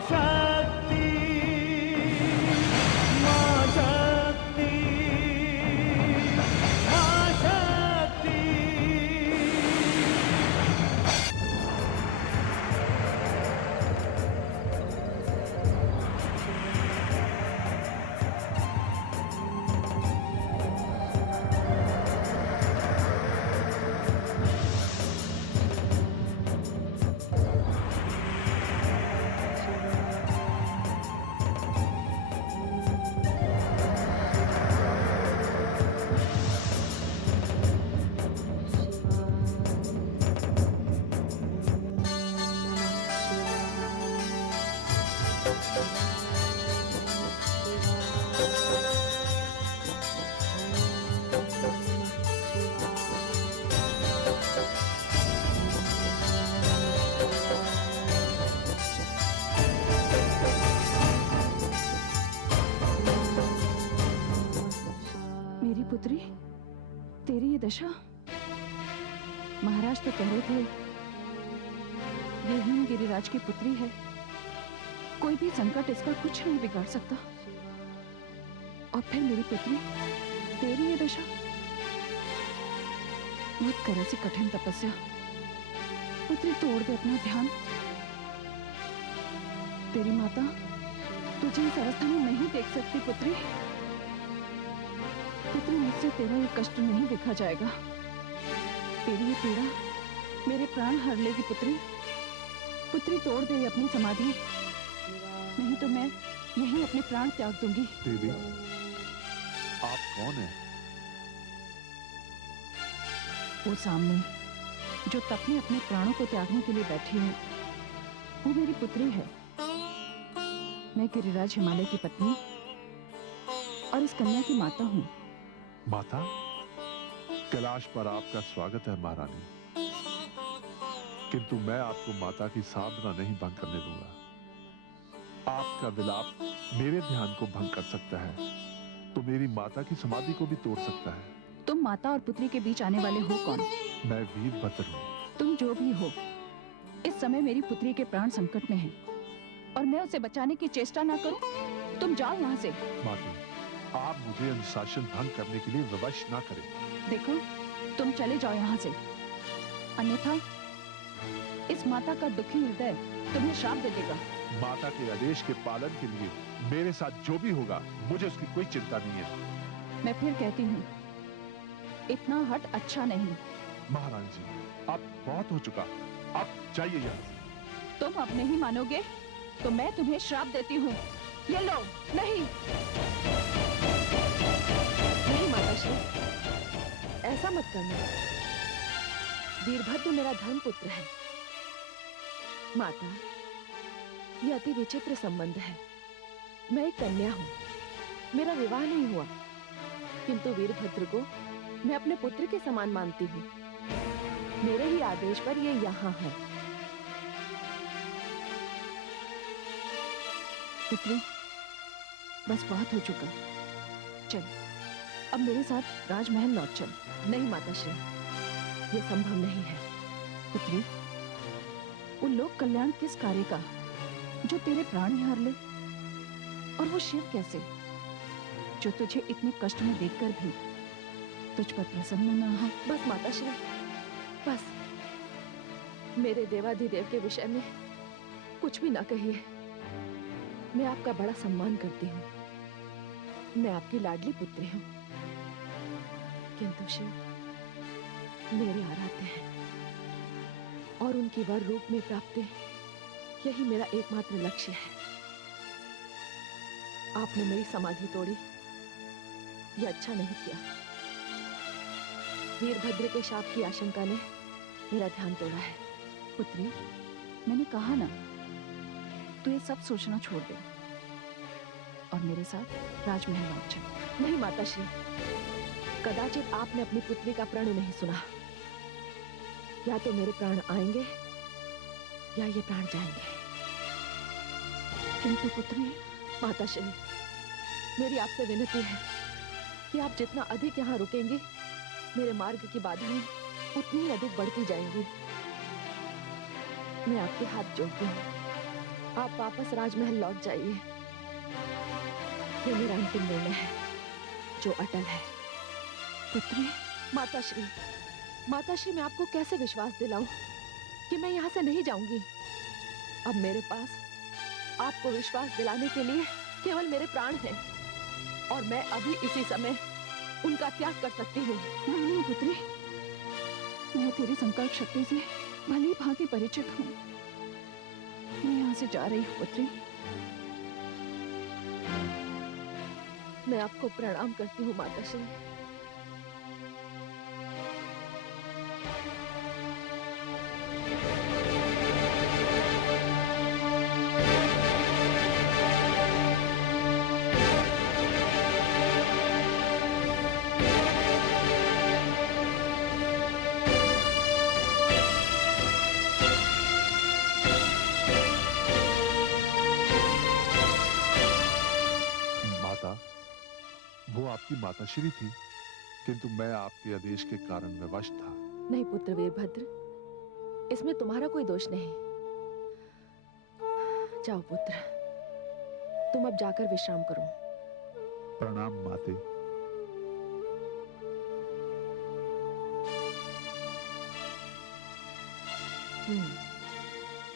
शक्ति, मां शक्ति, मां शक्ति। मेरी पुत्री, तेरी ये दशा। महाराज तो कह रहे थे ये ही गिरिराज की पुत्री है, कोई भी संकट इसका कुछ नहीं बिगाड़ सकता। और फिर मेरी पुत्री, तेरी ये दशा। मत कर ऐसी कठिन तपस्या पुत्री, तोड़ दे अपना ध्यान। तेरी माता तुझे इस अवस्था में नहीं देख सकती पुत्री। पुत्री, मुझसे तेरा ये कष्ट नहीं देखा जाएगा। तेरी ये पीड़ा मेरे प्राण हर लेगी पुत्री। पुत्री, तोड़ दे ये अपनी समाधि, नहीं तो मैं यहीं अपने प्राण त्याग दूंगी। देवी, आप कौन हैं? वो सामने जो तप में अपने प्राणों को त्यागने के लिए बैठी है, वो मेरी पुत्री है। मैं गिरिराज हिमालय की पत्नी और इस कन्या की माता हूँ। माता, कैलाश पर आपका स्वागत है महारानी, किंतु मैं आपको माता की साधना नहीं भंग करने दूंगा। आपका विलाप मेरे ध्यान को भंग कर सकता है, तो मेरी माता की समाधि को भी तोड़ सकता है। तुम माता और पुत्री के बीच आने वाले हो कौन? मैं वीरभद्र हूँ। तुम जो भी हो, इस समय मेरी पुत्री के प्राण संकट में हैं, और मैं उसे बचाने की चेष्टा ना करूं। तुम जाओ यहाँ से। माता, आप मुझे अनुशासन भंग करने के लिए विवश ना करें। देखो, तुम चले जाओ यहाँ से, अन्यथा इस माता का दुखी हृदय तुम्हें श्राप दे देगा। माता के आदेश के पालन के लिए मेरे साथ जो भी होगा, मुझे उसकी कोई चिंता नहीं है। मैं फिर कहती हूँ, इतना हट अच्छा नहीं। महारानी जी, अब बहुत हो चुका, अब जाइए यहाँ से। तुम अब नहीं मानोगे तो मैं तुम्हें श्राप देती हूँ। ये लो। नहीं नहीं माताश्री, ऐसा मत करना। वीरभद्र मेरा धर्म पुत्र है। माता, यह अति विचित्र संबंध है। मैं एक कन्या हूँ, मेरा विवाह नहीं हुआ, किंतु वीरभद्र को मैं अपने पुत्र के समान मानती हूँ। मेरे ही आदेश पर ये यहाँ है। पुत्री, बस बहुत हो चुका। चल, अब मेरे साथ राजमहल लौट चल। नहीं माताश्री, ये संभव नहीं है। पुत्री, वो लोक कल्याण किस कार्य का जो तेरे प्राण ही हर ले? और वो शिव कैसे, जो तुझे इतने कष्ट में देखकर भी तुझ पर प्रसन्न न हो? बस माताश्री, बस मेरे देवाधिदेव के विषय में कुछ भी ना कहिए। मैं आपका बड़ा सम्मान करती हूँ। मैं आपकी लाडली पुत्री हूँ, किंतु शिव मेरे आराध्य हैं, और उनकी वर रूप में प्राप्ति यही मेरा एकमात्र लक्ष्य है। आपने मेरी समाधि तोड़ी, यह अच्छा नहीं किया। वीरभद्र के शाप की आशंका ने मेरा ध्यान तोड़ा है। पुत्री, मैंने कहा ना, तू ये सब सोचना छोड़ दे और मेरे साथ राजमहल लौट चल। नहीं माताश्री, कदाचित आपने अपनी पुत्री का प्रण नहीं सुना। या तो मेरे प्राण आएंगे या ये प्राण जाएंगे। किंतु पुत्री, माताश्री, मेरी आपसे विनती है कि आप जितना अधिक यहाँ रुकेंगे, मेरे मार्ग की बाधाएं उतनी ही अधिक बढ़ती जाएंगी। मैं आपके हाथ जोड़ती हूँ, आप वापस राजमहल लौट जाइए। ये मेरा अंतिम निर्णय है, जो अटल है। पुत्री, माताश्री, माताश्री, मैं आपको कैसे विश्वास दिलाऊं कि मैं यहाँ से नहीं जाऊंगी? अब मेरे पास आपको विश्वास दिलाने के लिए केवल मेरे प्राण हैं, और मैं अभी इसी समय उनका त्याग कर सकती हूँ। नहीं पुत्री, मैं तेरी संकल्प शक्ति से भली भांति परिचित हूँ। मैं यहाँ से जा रही हूँ पुत्री। मैं आपको प्रणाम करती हूँ माताश्री। माता, वो आपकी माताश्री थी, किंतु मैं आपके आदेश के कारण विवश था। नहीं पुत्र वीरभद्र, इसमें तुम्हारा कोई दोष नहीं। जाओ पुत्र, तुम अब जाकर विश्राम करो। प्रणाम माते।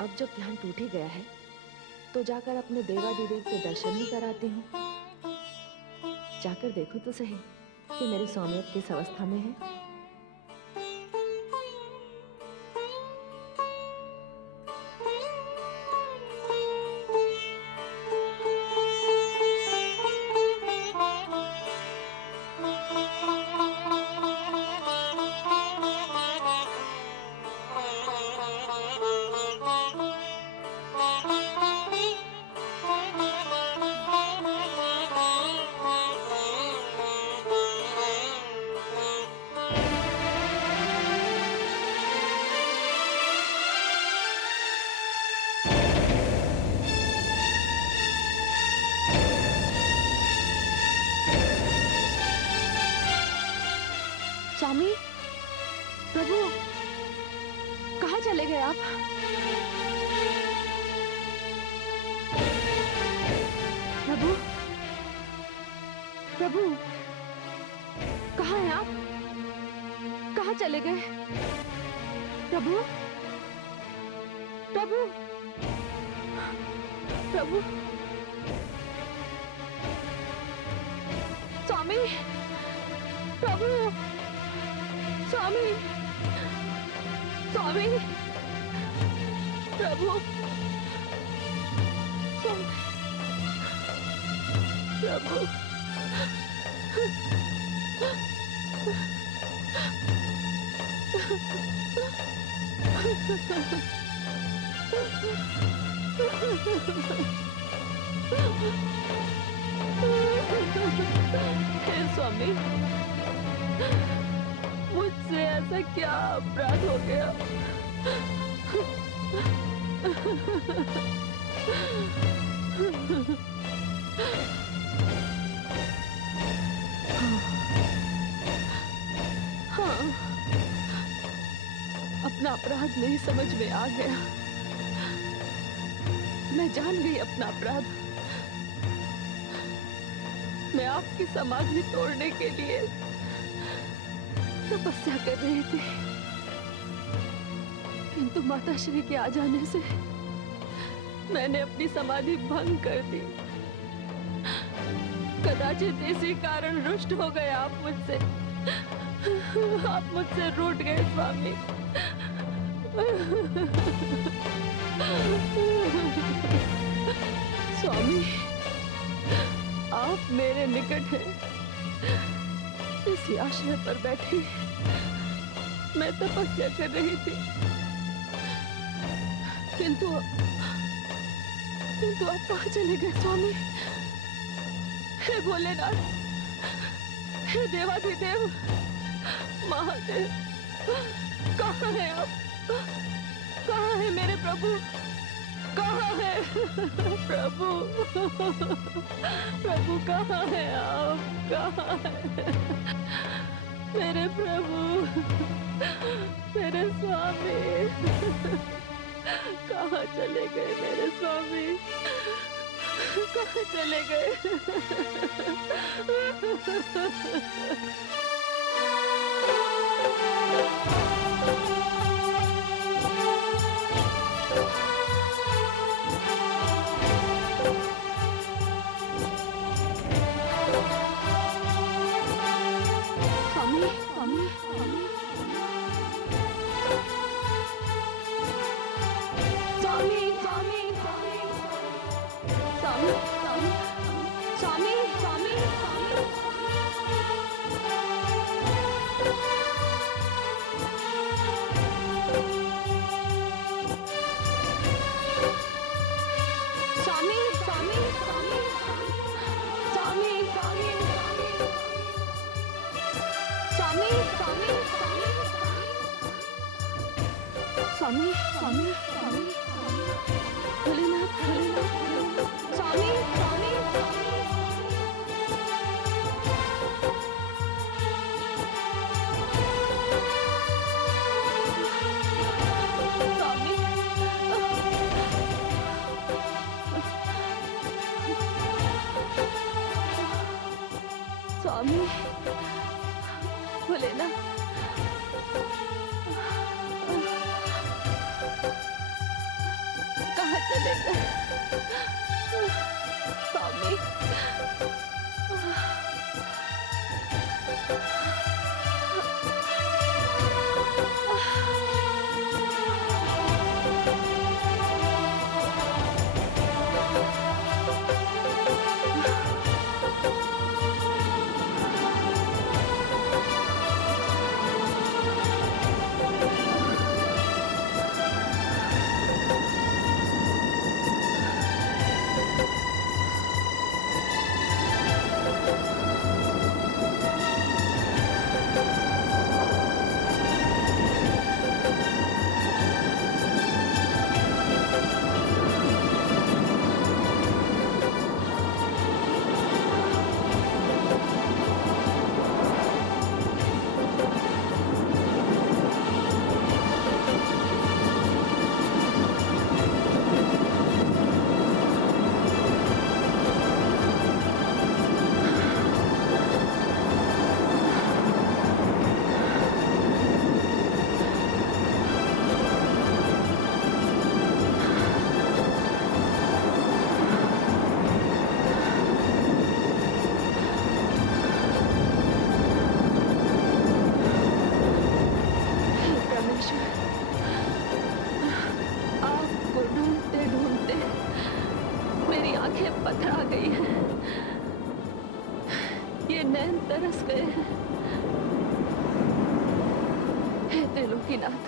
अब जब ध्यान टूट ही गया है, तो जाकर अपने देवाधिदेव के दर्शन ही कराती हूँ। जाकर देखो तो सही कि मेरे स्वामी अब किस अवस्था में है। स्वामी, प्रभु, कहाँ चले गए आप? प्रभु, प्रभु, कहाँ हैं आप? कहाँ चले गए? प्रभु, प्रभु, प्रभु, स्वामी, प्रभु, स्वामी, स्वामी, प्रभु, स्वामी, प्रभु, हे स्वामी, मुझसे ऐसा क्या अपराध हो गया? हाँ, अपना अपराध नहीं समझ में आ गया। मैं जान गई अपना अपराध। मैं आपकी समाधि तोड़ने के लिए तपस्या कर रही थी, किंतु माताश्री के आ जाने से मैंने अपनी समाधि भंग कर दी। कदाचित इसी कारण रुष्ट हो गए आप मुझसे। आप मुझसे रूठ गए स्वामी। स्वामी, आप मेरे निकट हैं। इसी आश्रय पर बैठी मैं तपस्या कर रही थी, किंतु आप कहाँ चले गए स्वामी? हे भोलेनाथ, हे देवाधिदेव, महादेव, कहाँ हैं आप? कहाँ है मेरे प्रभु? कहाँ है प्रभु? प्रभु कहाँ है आप? कहाँ है मेरे प्रभु, मेरे स्वामी? कहाँ चले गए मेरे स्वामी? कहाँ चले गए? स्वामी, स्वामी, स्वामी, स्वामी, स्वामी, स्वामी, स्वामी, स्वामी, स्वामी, स्वामी, स्वामी, स्वामी, स्वामी, स्वामी, स्वामी, स्वामी, स्वामी, भोलेनाथ, भोलेनाथ, स्वामी, स्वामी, स्वामी, स्वामी, भोलेनाथ, कहाँ चले गए स्वामी? पथरा गई है। ये नैन तरस गए हैं। हे त्रिलोकीनाथ,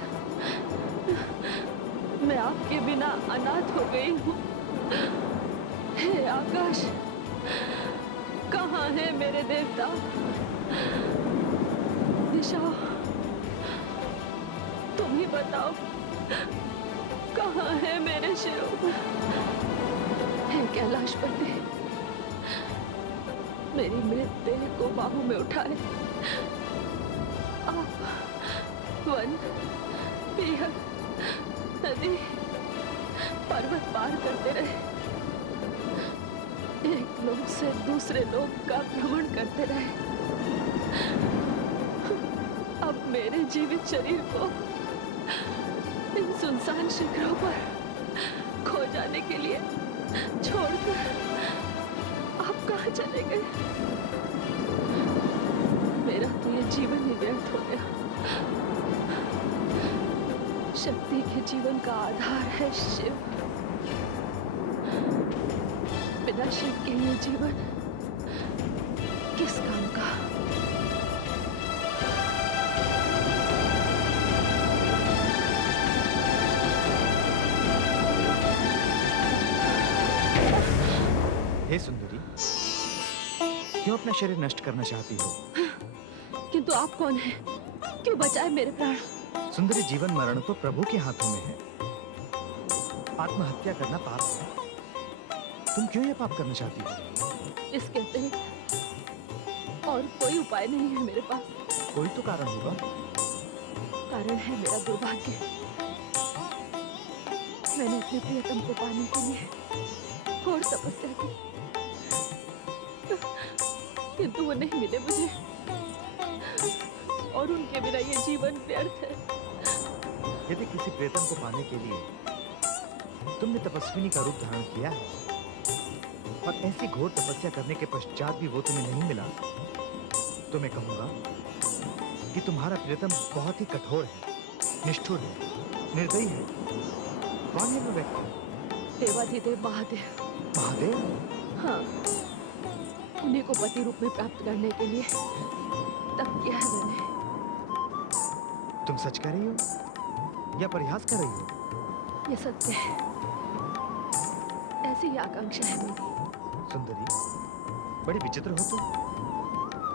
मैं आपके बिना अनाथ हो गई हूँ। हे आकाश, कहाँ है मेरे देवता? दिशाओ, तुम ही बताओ, कहाँ है मेरे शिव? हे कैलाशपति, मेरी मृत देह को बाहों में उठाए आप वन, पीहर, नदी, पर्वत पार करते रहे, एक लोक से दूसरे लोक का भ्रमण करते रहे। अब मेरे जीवित शरीर को इन सुनसान शिखरों पर खो जाने के लिए छोड़कर आप कहाँ चले गए? मेरा तो ये जीवन ही व्यर्थ हो गया। शक्ति के जीवन का आधार है शिव। बिना शिव के ये जीवन किस काम का? हे सुंदरी, क्यों अपना शरीर नष्ट करना चाहती हो? किंतु आप कौन हैं? क्यों बचाए मेरे प्राण? सुंदरी, जीवन मरण तो प्रभु के हाथों में है। आत्महत्या करना पाप है। तुम क्यों ये पाप करना चाहती हो? इसके अतिरिक्त और कोई उपाय नहीं है मेरे पास। कोई तो कारण होगा। कारण है मेरा दुर्भाग्य। मैंने अपने प्रियतम को पाने के लिए घोर तपस्या की, किंतु वो नहीं मिले मुझे, और उनके बिना ये जीवन व्यर्थ है। यदि किसी प्रियतम को पाने के लिए तुमने तपस्विनी का रूप धारण किया है और ऐसी घोर तपस्या करने के पश्चात भी वो तुम्हें नहीं मिला, तो मैं कहूंगा कि तुम्हारा प्रियतम बहुत ही कठोर है, निष्ठुर है, निर्दयी है। कौन है वो व्यक्ति? देवाधिदेव महादेव। महादेव? हाँ, उन्हीं को पति रूप में प्राप्त करने के लिए तप किया है मैंने। तुम सच कह रही हो या परिहास कर रही हो? ये सत्य है, ऐसी ही आकांक्षा है मेरी। सुंदरी, बड़ी विचित्र हो तुम।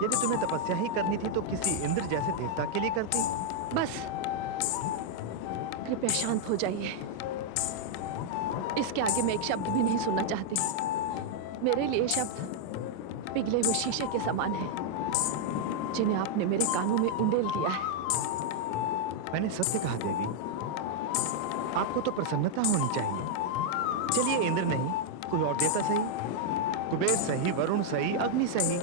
यदि तुम्हें तपस्या ही करनी थी तो किसी इंद्र जैसे देवता के लिए करती। बस कृपया शांत हो जाइए। इसके आगे मैं एक शब्द भी नहीं सुनना चाहती। मेरे लिए शब्द पिघले हुए शीशे के समान है, जिन्हें आपने मेरे कानों में उंडेल दिया है। मैंने सत्य कहा देवी, आपको तो प्रसन्नता होनी चाहिए। चलिए, इंद्र नहीं, कोई और देवता सही, कुबेर सही, वरुण सही, अग्नि सही,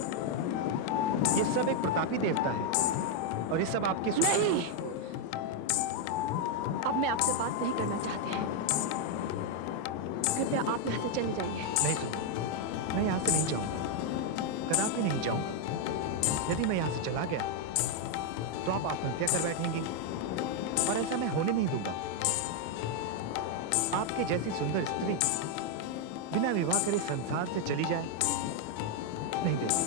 ये सब एक प्रतापी देवता है और ये सब आपके नहीं, अब मैं आपसे बात नहीं करना चाहती। कृपया आप यहाँ से चले जाइए। नहीं सुनो, मैं यहाँ से नहीं जाऊंगा, कदापि नहीं जाऊंगा। यदि मैं यहाँ से चला गया तो आप आत्महत्या कर बैठेंगी और ऐसा मैं होने नहीं दूंगा। आपके जैसी सुंदर स्त्री बिना विवाह करे संसार से चली जाए, नहीं देवी।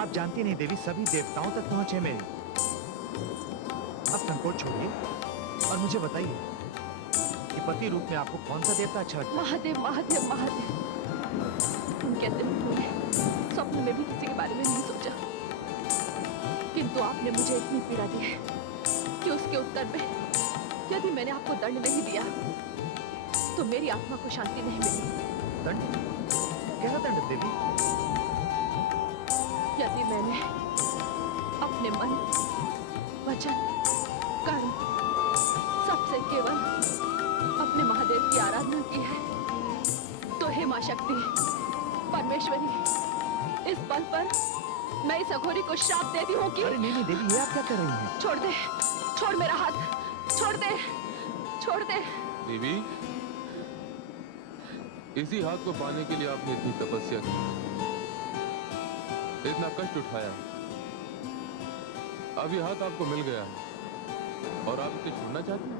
आप जानती नहीं देवी, सभी देवताओं तक पहुंच है मेरी। अब संकोच छोड़िए और मुझे बताइए कि पति रूप में आपको कौन सा देवता अच्छा लगता है? महादेव, महादेव, महादेव। तुम कहते हो स्वप्न में भी किसी के बारे में नहीं सोचा, किंतु आपने मुझे इतनी पीड़ा दी है कि उसके उत्तर में यदि मैंने आपको दंड नहीं दिया तो मेरी आत्मा को शांति नहीं मिली। दंड? कैसा दंड देवी? यदि मैंने अपने मन, वचन, कर्म सबसे केवल अपने महादेव की आराधना की है, तो हे मां शक्ति, परमेश्वरी, इस पल पर मैं इस अघोरी को श्राप देती हूँ कि... अरे नहीं देवी, ये आप क्या कर रही हैं? छोड़ दे, छोड़ मेरा हाथ, छोड़ दे, छोड़ दे। देवी, इसी हाथ को पाने के लिए आपने इतनी तपस्या की, इतना कष्ट उठाया, अब ये हाथ आपको मिल गया है और आप इसे छोड़ना चाहते हैं?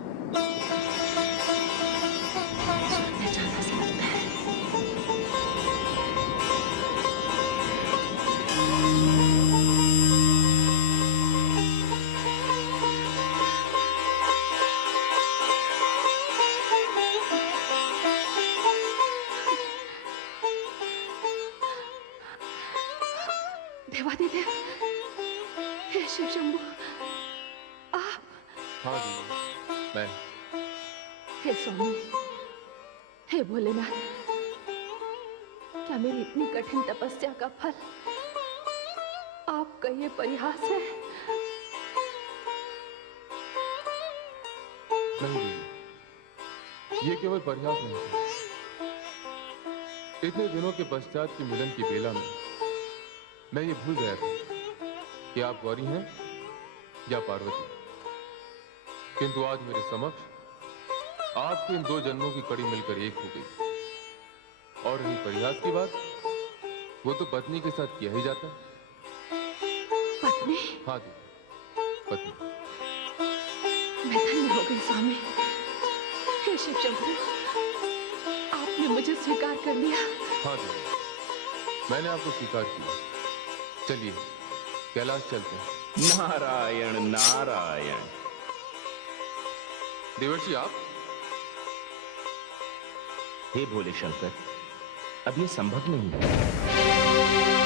देवाधिदेव, हे शिव शंभु, आप? हाँ देवी, मैं। हे स्वामी, हे भोलेनाथ, क्या मेरी इतनी कठिन तपस्या का फल आपका ये परिहास है? नहीं देवी, ये केवल परिहास नहीं है। इतने दिनों के पश्चात की मिलन की बेला में मैं ये भूल गया था कि आप गौरी हैं या पार्वती, किंतु आज मेरे समक्ष आपके इन दो जन्मों की कड़ी मिलकर एक हो गई। और रही परिहास की बात, वो तो पत्नी के साथ किया ही जाता है। पत्नी? हाँ जी, पत्नी। मैं धन्य हो गई स्वामी। हे शिव शंभु, आपने मुझे स्वीकार कर लिया। हाँ जी, मैंने आपको स्वीकार किया। चलिए कैलाश चलते हैं। नारायण नारायण। देवर्षि आप? हे भोले शंकर, अब ये संभव नहीं है।